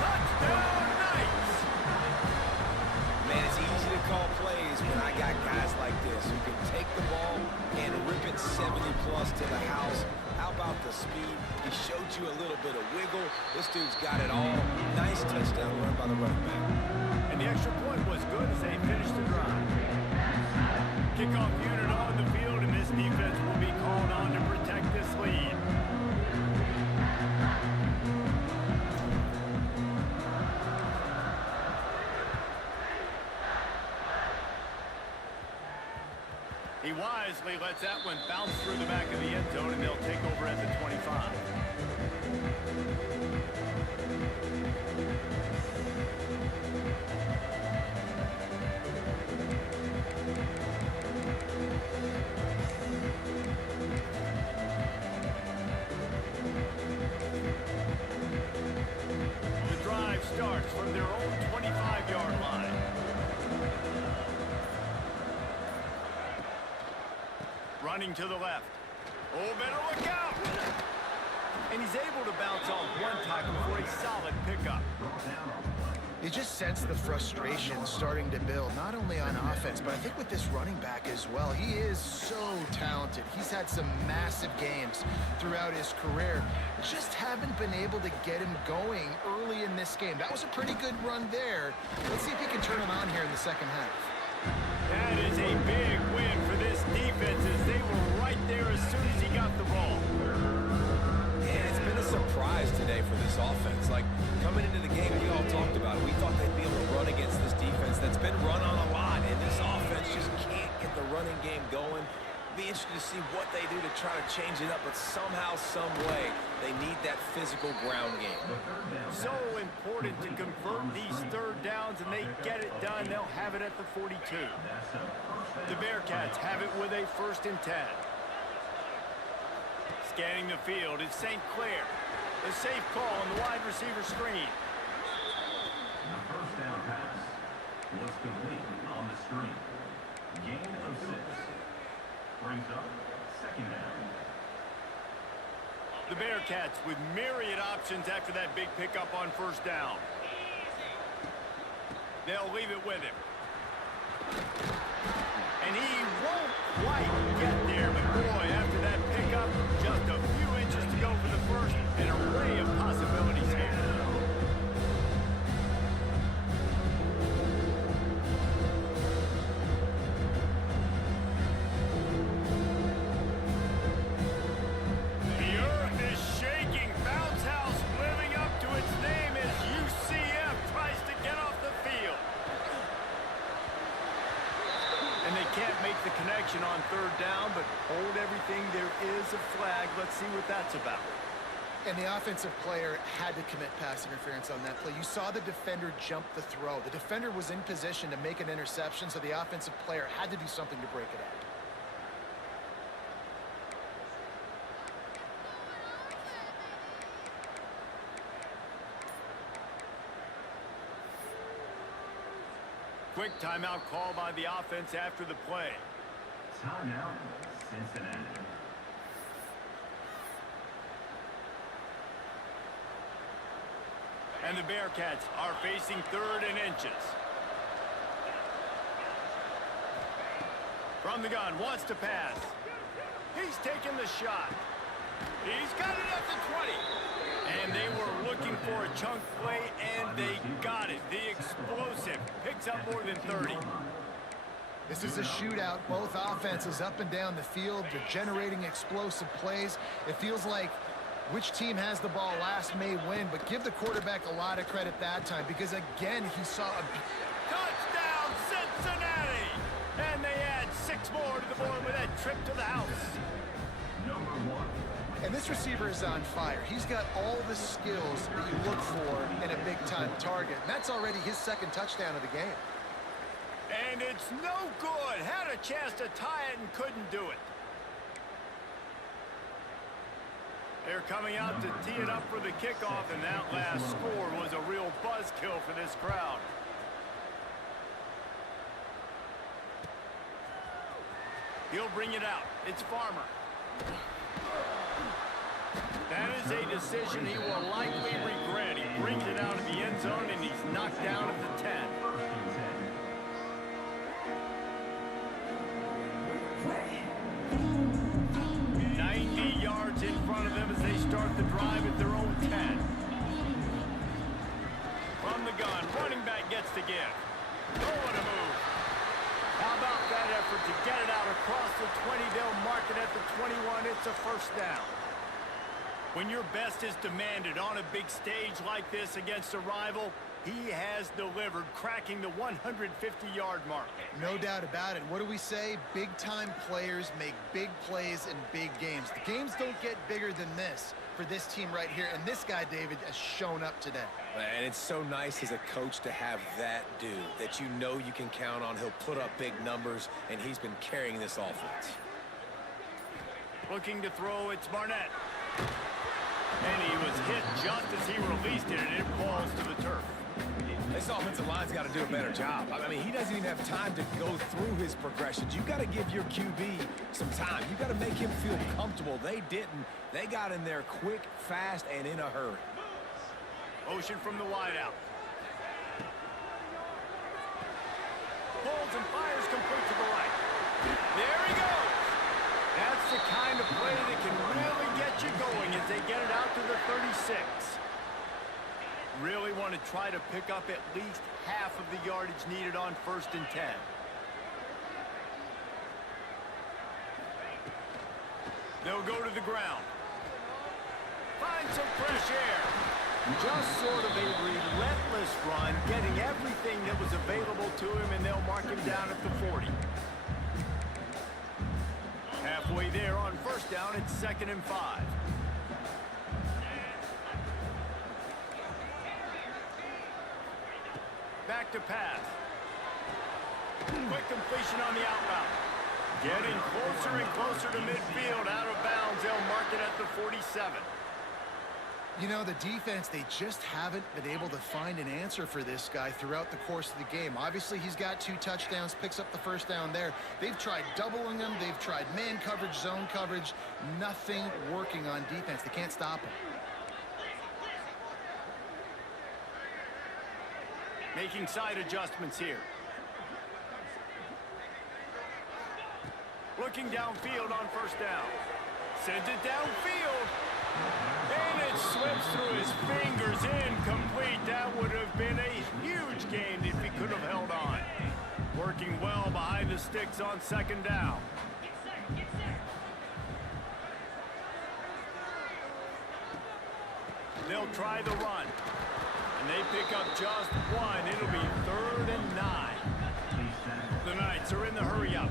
Touchdown, Knights! Man, it's easy to call plays when I got guys like this who can take the ball and rip it 70-plus to the house. How about the speed? He showed you a little bit of wiggle. This dude's got it all. Nice touchdown run by the running back. And the extra point was good as they finished the drive. Kickoff unit on the field, and this defense will be called on to protect this lead. He wisely lets that one bounce through the back of the end zone, and they'll take over at the 25. The drive starts from their own 25-yard line. Running to the left. Oh, better look out! And he's able to bounce off one tackle for a solid pickup. You just sense the frustration starting to build, not only on offense, but I think with this running back as well. He is so talented. He's had some massive games throughout his career. Just haven't been able to get him going early in this game. That was a pretty good run there. Let's see if he can turn him on here in the second half. That is a big win for this defense as they were right there as soon as he got the ball. And it's been a surprise today for this offense. Like, coming into the game, we all talked about it. We thought they'd be able to run against this defense that's been run on a lot, and this offense just can't get the running game going. Be interested to see what they do to try to change it up, but somehow, some way, they need that physical ground game. So important to convert these third downs, and they get it done. They'll have it at the 42. The Bearcats have it with a 1st and 10. Scanning the field, it's St. Clair. A safe call on the wide receiver screen. The first down pass was complete on the screen. Gain of 6. Brings up 2nd down. The Bearcats with myriad options after that big pickup on 1st down. They'll leave it with him. And he won't quite get there, but boy, after that pickup, just a few inches to go for the first, an array of possibilities here. The earth is shaking. Bounce House living up to its name as UCF tries to get off the field. make the connection on third down, but hold everything. There is a flag. Let's see what that's about. And the offensive player had to commit pass interference on that play. You saw the defender jump the throw. The defender was in position to make an interception, so the offensive player had to do something to break it up. Quick timeout call by the offense after the play. Timeout, Cincinnati. And the Bearcats are facing 3rd and inches. From the gun, wants to pass. He's taking the shot. He's got it at the 20. And they were looking for a chunk play, and they got it. The explosive picks up more than 30. This is a shootout. Both offenses up and down the field. They're generating explosive plays. It feels like which team has the ball last may win, but give the quarterback a lot of credit that time because, again, he saw a... Touchdown, Cincinnati! And they add 6 more to the board with that trip to the house. Number 1. And this receiver is on fire. He's got all the skills that you look for in a big-time target. And that's already his 2nd touchdown of the game. And it's no good. Had a chance to tie it and couldn't do it. They're coming out to tee it up for the kickoff, and that last score was a real buzzkill for this crowd. He'll bring it out. It's Farmer. That is a decision he will likely regret. He brings it out of the end zone, and he's knocked down at the 10. 90 yards in front of them as they start the drive at their own 10. From the gun, running back gets to give. Oh, what a move. How about that effort to get it out across the 20? They'll mark it at the 21. It's a 1st down. When your best is demanded on a big stage like this against a rival, he has delivered, cracking the 150-yard mark. No doubt about it. What do we say? Big-time players make big plays in big games. The games don't get bigger than this for this team right here, and this guy, David, has shown up today. And it's so nice as a coach to have that dude that you know you can count on. He'll put up big numbers, and he's been carrying this offense. Looking to throw, it's Barnett. And he was hit just as he released it, and it falls to the turf. This offensive line's got to do a better job. I mean, he doesn't even have time to go through his progressions. You've got to give your QB some time. You've got to make him feel comfortable. They didn't. They got in there quick, fast, and in a hurry. Motion from the wideout. Pulls and fires complete to the right. There he goes. That's the kind of play that can really get you going as they get it out to the 36. Really want to try to pick up at least half of the yardage needed on 1st and 10. They'll go to the ground. Find some fresh air. Just sort of a relentless run, getting everything that was available to him, and they'll mark him down at the 40. Halfway there on 1st down, it's 2nd and 5. Back to pass. Quick completion on the outroute. Getting closer and closer to midfield, out of bounds. They'll mark it at the 47. You know, the defense, they just haven't been able to find an answer for this guy throughout the course of the game. Obviously, he's got 2 touchdowns, picks up the 1st down there. They've tried doubling him. They've tried man coverage, zone coverage. Nothing working on defense. They can't stop him. Making side adjustments here. Looking downfield on 1st down. Sends it downfield. And it slips through his fingers, incomplete. That would have been a huge gain if he could have held on. Working well behind the sticks on 2nd down. They'll try the run. And they pick up just 1. It'll be 3rd and 9. The Knights are in the hurry up.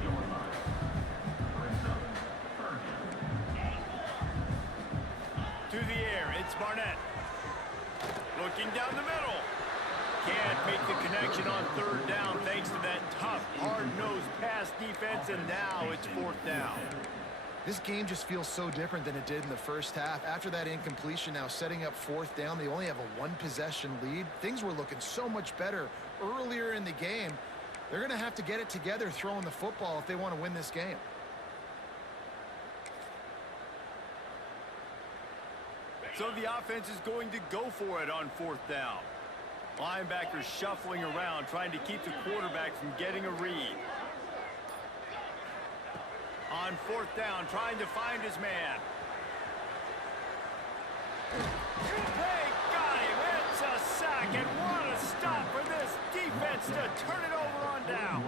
It's Barnett. Looking down the middle. Can't make the connection on third down thanks to that tough, hard-nosed pass defense, and now it's fourth down. This game just feels so different than it did in the first half. After that incompletion, now setting up fourth down, they only have a one-possession lead. Things were looking so much better earlier in the game. They're going to have to get it together throwing the football if they want to win this game. So the offense is going to go for it on fourth down. Linebackers shuffling around, trying to keep the quarterback from getting a read. On fourth down, trying to find his man. They got him. It's a sack, and what a stop for this defense to turn it over on down.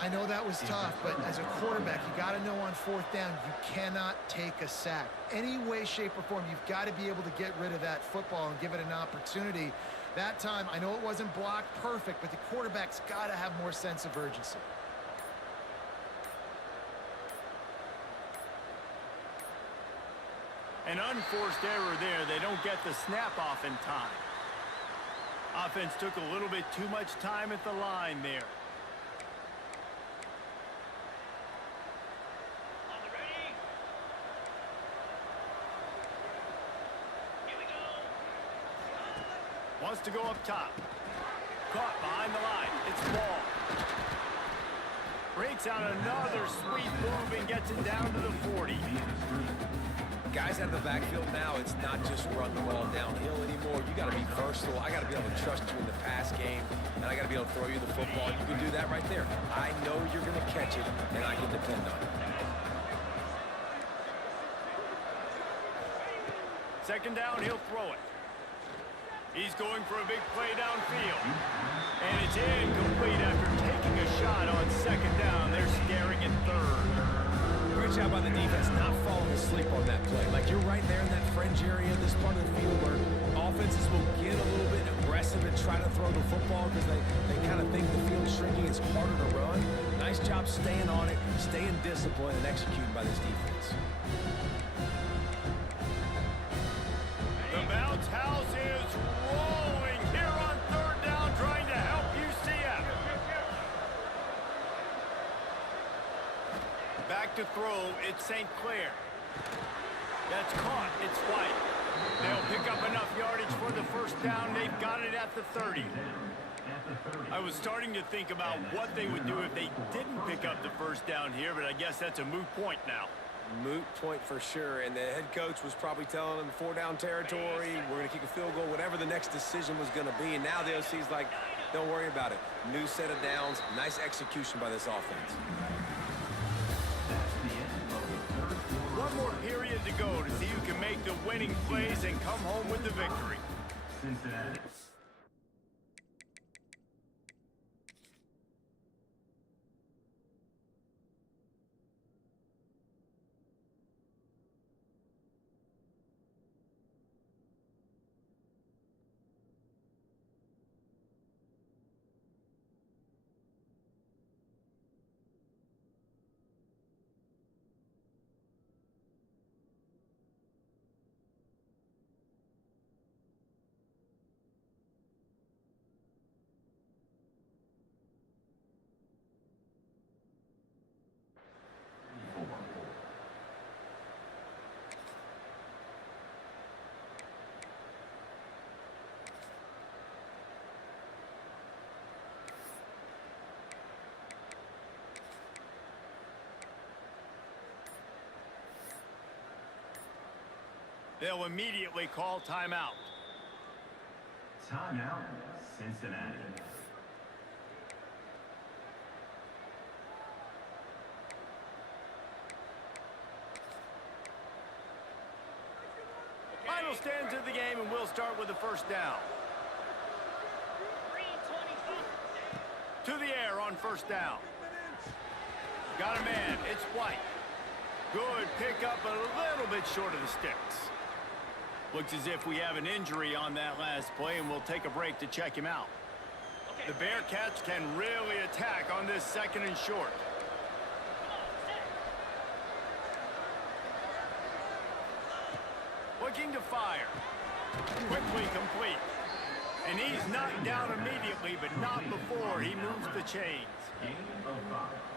I know that was tough, but as a quarterback, you got to know on fourth down, you cannot take a sack. Any way, shape, or form, you've got to be able to get rid of that football and give it an opportunity. That time, I know it wasn't blocked perfect, but the quarterback's got to have more sense of urgency. An unforced error there. They don't get the snap off in time. Offense took a little bit too much time at the line there. Wants to go up top. Caught behind the line. It's ball. Breaks out another sweet move and gets it down to the 40. Guys out of the backfield now, it's not just run the ball downhill anymore. You got to be versatile. I got to be able to trust you in the pass game, and I got to be able to throw you the football. You can do that right there. I know you're going to catch it, and I can depend on it. Second down, he'll throw it. He's going for a big play downfield. And it's incomplete after taking a shot on second down. They're scaring in third. Great job by the defense not falling asleep on that play. Like, you're right there in that fringe area, this part of the field where offenses will get a little bit aggressive and try to throw the football because they kind of think the field's shrinking. It's harder to run. Nice job staying on it, staying disciplined, and executing by this defense. The bounce house is rolling here on third down, trying to help UCF. Back to throw, it's St. Clair. That's caught, it's White. They'll pick up enough yardage for the first down. They've got it at the 30. I was starting to think about what they would do if they didn't pick up the first down here, but I guess that's a moot point now. Moot point for sure, and the head coach was probably telling them 4-down territory, we're going to kick a field goal, whatever the next decision was going to be, and now the OC's like, don't worry about it. New set of downs, nice execution by this offense. One more period to go to see who can make the winning plays and come home with the victory. Cincinnati. They'll immediately call timeout. Timeout, Cincinnati. Final stands of the game, and we'll start with the first down. To the air on first down. Got a man. It's White. Good pickup, but a little bit short of the sticks. Looks as if we have an injury on that last play, and we'll take a break to check him out. The Bearcats can really attack on this second and short. looking to fire. Quickly complete. And he's knocked down immediately, but not before he moves the chains.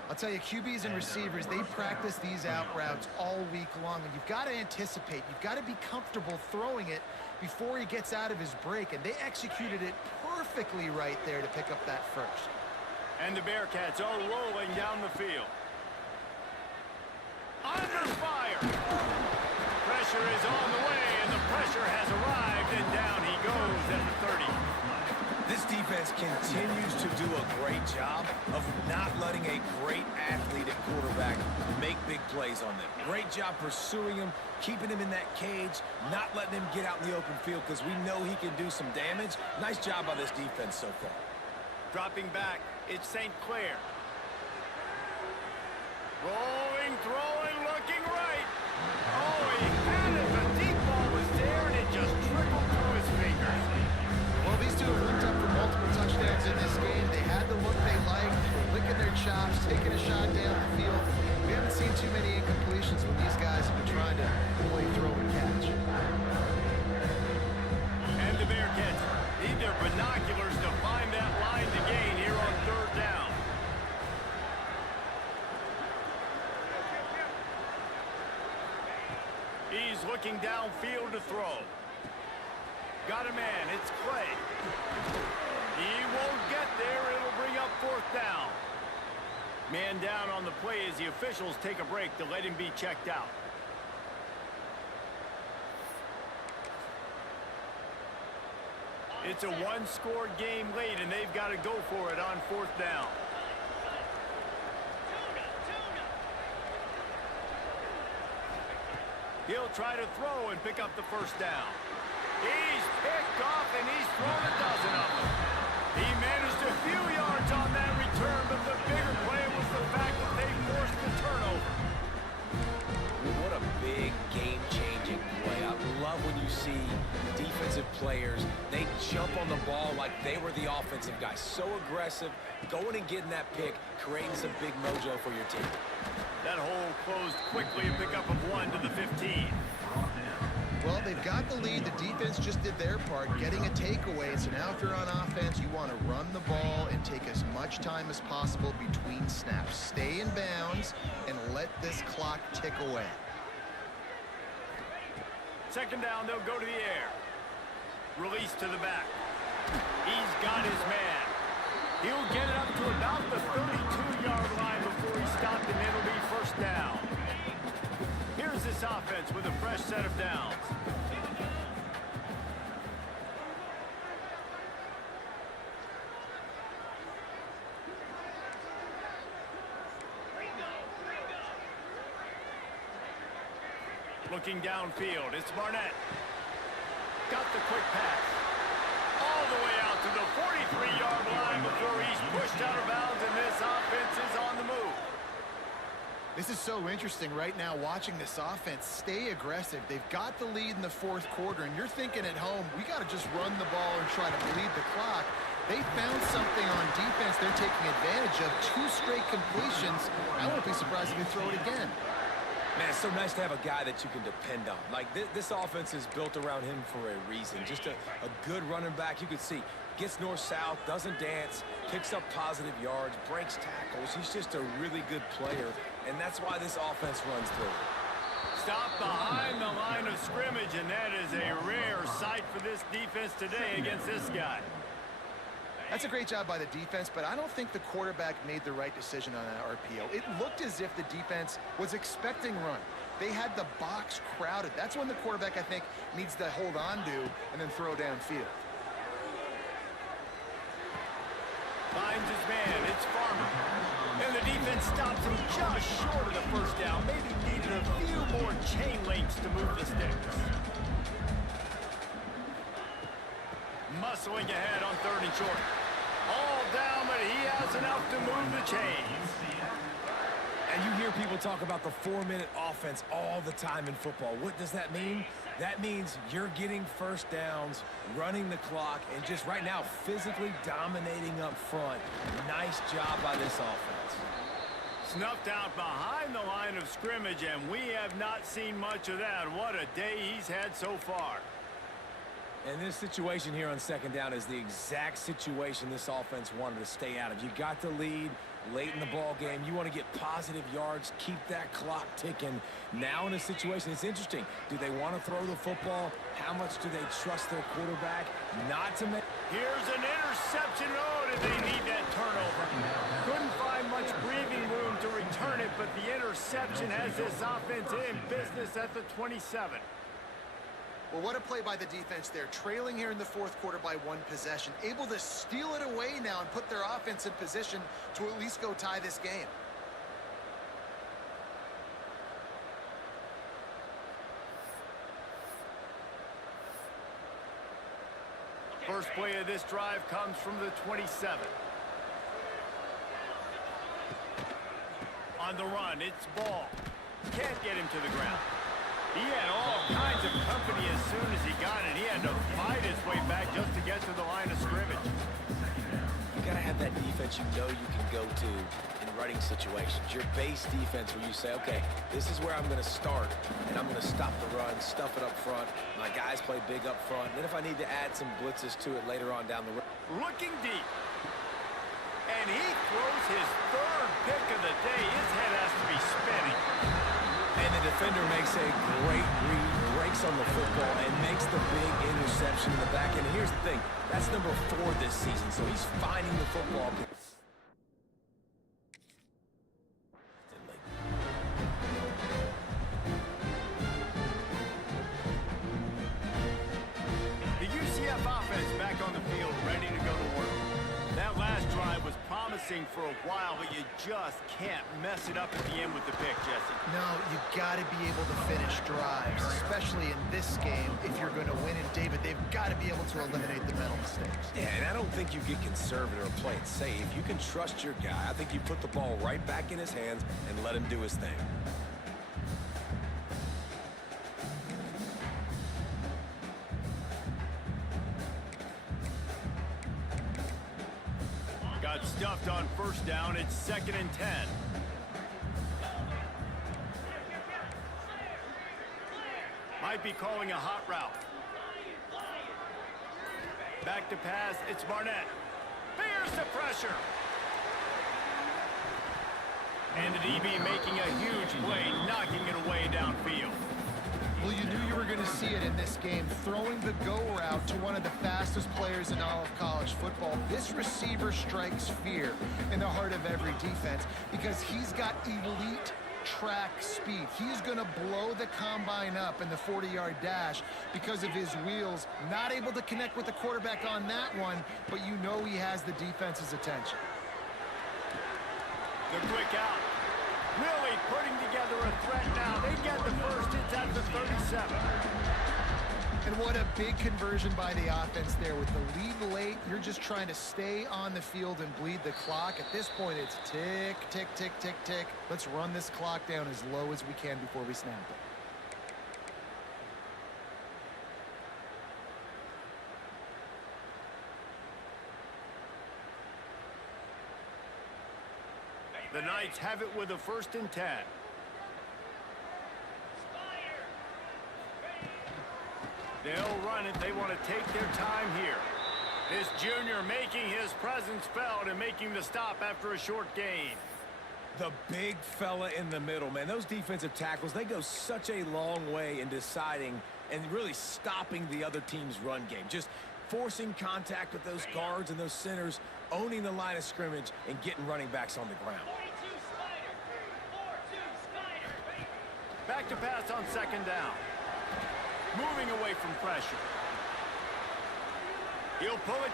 I'll tell you, QBs and receivers, they practice these out routes all week long, and you've got to anticipate. You've got to be comfortable throwing it before he gets out of his break, and they executed it perfectly right there to pick up that first. And the Bearcats are rolling down the field. Under fire. Pressure is on the way, and the pressure has arrived, and down he goes at the 30. This defense continues to do a great job of not letting a great athlete at quarterback make big plays on them. Great job pursuing him, keeping him in that cage, not letting him get out in the open field because we know he can do some damage. Nice job by this defense so far. Dropping back, it's St. Clair. Rolling, throwing, looking right. Oh, he had it. The deep ball was there, and it just trickled through his fingers. Well, these two have linked up for multiple touchdowns in this game. They had the look they liked, licking their chops, taking a shot down the field. We haven't seen too many incompletions when these guys have been trying to play throw and catch. And the Bearcats need their binoculars to find that line to gain here on third down. He's looking downfield to throw. Got a man, it's Clay. He won't get there, it'll bring up fourth down. Man down on the play as the officials take a break to let him be checked out. It's a one-score game late, and they've got to go for it on fourth down. He'll try to throw and pick up the first down. He's picked off, and he's thrown a dozen of them. He managed a few yards on that return, but the bigger play was the fact that they forced the turnover. What a big game-changing play. I love when you see defensive players, they jump on the ball like they were the offensive guy. So aggressive, going and getting that pick, creating some big mojo for your team. That hole closed quickly, a pickup of 1 to the 15. Well, they've got the lead. The defense just did their part, getting a takeaway. So now if you're on offense, you want to run the ball and take as much time as possible between snaps. Stay in bounds and let this clock tick away. Second down, they'll go to the air. Release to the back. He's got his man. He'll get it up to about the 32-yard line before he stopped, and it'll be first down. Here's this offense with a fresh set of downs. Looking downfield, it's Barnett. Got the quick pass. All the way out to the 43-yard line before he's pushed out of bounds, and this offense is on the move. This is so interesting right now, watching this offense stay aggressive. They've got the lead in the fourth quarter, and you're thinking at home, we got to just run the ball and try to bleed the clock. They found something on defense they're taking advantage of. 2 straight completions. I won't be surprised if they throw it again. Man, it's so nice to have a guy that you can depend on. Like, this offense is built around him for a reason. Just a good running back. You can see, gets north-south, doesn't dance, picks up positive yards, breaks tackles. He's just a really good player, and that's why this offense runs through. Stop behind the line of scrimmage, and that is a rare sight for this defense today against this guy. That's a great job by the defense, but I don't think the quarterback made the right decision on that RPO. It looked as if the defense was expecting run. They had the box crowded. That's when the quarterback, I think, needs to hold on to and then throw downfield. Finds his man, it's Farmer. And the defense stops him just short of the first down. Maybe needed a few more chain links to move the sticks. Muscling ahead on 3rd and short. All down, but he has enough to move the chains. And you hear people talk about the 4-minute offense all the time in football. What does that mean? That means you're getting first downs, running the clock, and just right now physically dominating up front. Nice job by this offense. Snuffed out behind the line of scrimmage, and we have not seen much of that. What a day he's had so far. And this situation here on second down is the exact situation this offense wanted to stay out of. You got the lead late in the ball game. You want to get positive yards, keep that clock ticking. Now in a situation, it's interesting. Do they want to throw the football? How much do they trust their quarterback not to make? Here's an interception. Oh, did they need that turnover? Couldn't find much breathing room to return it, but the interception has this offense in business at the 27. Well, what a play by the defense there. Trailing here in the fourth quarter by one possession. Able to steal it away now and put their offense in position to at least go tie this game. First play of this drive comes from the 27. On the run, it's Ball. Can't get him to the ground. He had all kinds of company as soon as he got it. He had to fight his way back just to get to the line of scrimmage. You got to have that defense you know you can go to in running situations. Your base defense where you say, okay, this is where I'm going to start, and I'm going to stop the run, stuff it up front. My guys play big up front. Then if I need to add some blitzes to it later on down the road. Looking deep. And he throws his third pick of the day. His head has to be spinning. And the defender makes a great read, breaks on the football, and makes the big interception in the back end. Here's the thing. That's number 4 this season, so he's finding the football. The UCF offense back on the field, ready to go to work. That last drive was promising for a while, but you just can't mess it up at the end with the pick, Jesse. No, you got to be able to finish drives, especially in this game. If you're going to win, and David, they've got to be able to eliminate the mental mistakes. Yeah, and I don't think you get conservative or play it safe. You can trust your guy. I think you put the ball right back in his hands and let him do his thing. Got stuffed on first down. It's 2nd and 10. Might be calling a hot route. Back to pass. It's Barnett. Fears the pressure. And the DB making a huge play, knocking it away downfield. Well, you knew you were going to see it in this game, throwing the go route to one of the fastest players in all of college football. This receiver strikes fear in the heart of every defense because he's got elite track speed. He's going to blow the combine up in the 40-yard dash because of his wheels. Not able to connect with the quarterback on that one, but you know he has the defense's attention. The quick out. Really putting together a threat now. They get the first. It's at the 37. And what a big conversion by the offense there. With the lead late, you're just trying to stay on the field and bleed the clock. At this point, it's tick, tick, tick, tick, tick. Let's run this clock down as low as we can before we snap it. The Knights have it with a 1st and 10. They'll run it. They want to take their time here. This junior making his presence felt and making the stop after a short gain. The big fella in the middle, man. Those defensive tackles, they go such a long way in deciding and really stopping the other team's run game. Just forcing contact with those guards and those centers, owning the line of scrimmage, and getting running backs on the ground. Back to pass on 2nd down. Moving away from pressure. He'll pull it.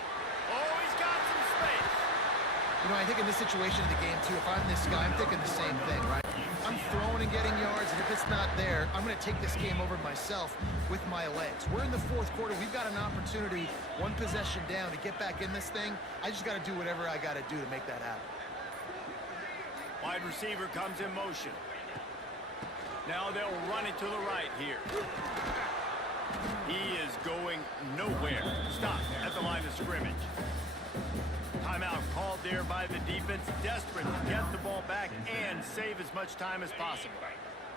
Oh, he's got some space. You know, I think in this situation of the game, too, if I'm this guy, I'm thinking the same thing, right? I'm throwing and getting yards, and if it's not there, I'm going to take this game over myself with my legs. We're in the 4th quarter. We've got an opportunity, one possession down, to get back in this thing. I just got to do whatever I got to do to make that happen. Wide receiver comes in motion. Now they'll run it to the right here. He is going nowhere. Stop at the line of scrimmage. Timeout called there by the defense, desperate to get the ball back and save as much time as possible.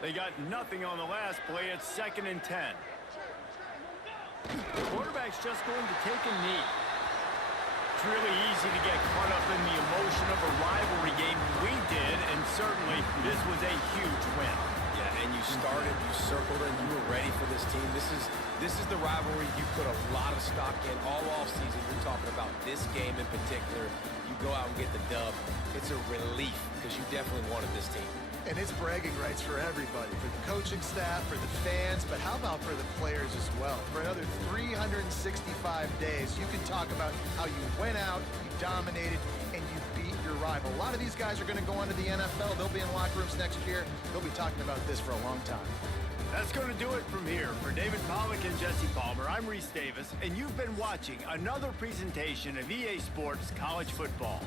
They got nothing on the last play. It's 2nd and 10. The quarterback's just going to take a knee. It's really easy to get caught up in the emotion of a rivalry game. We did, and certainly this was a huge win. Yeah, and you started, you circled it, you were ready for this team. This is the rivalry you put a lot of stock in all offseason. You're talking about this game in particular. You go out and get the dub. It's a relief because you definitely wanted this team. And it's bragging rights for everybody, for the coaching staff, for the fans, but how about for the players as well? For another 365 days, you can talk about how you went out, you dominated, and you beat your rival. A lot of these guys are going to go on to the NFL. They'll be in locker rooms next year. They'll be talking about this for a long time. That's going to do it from here. For David Pollack and Jesse Palmer, I'm Reese Davis, and you've been watching another presentation of EA Sports College Football.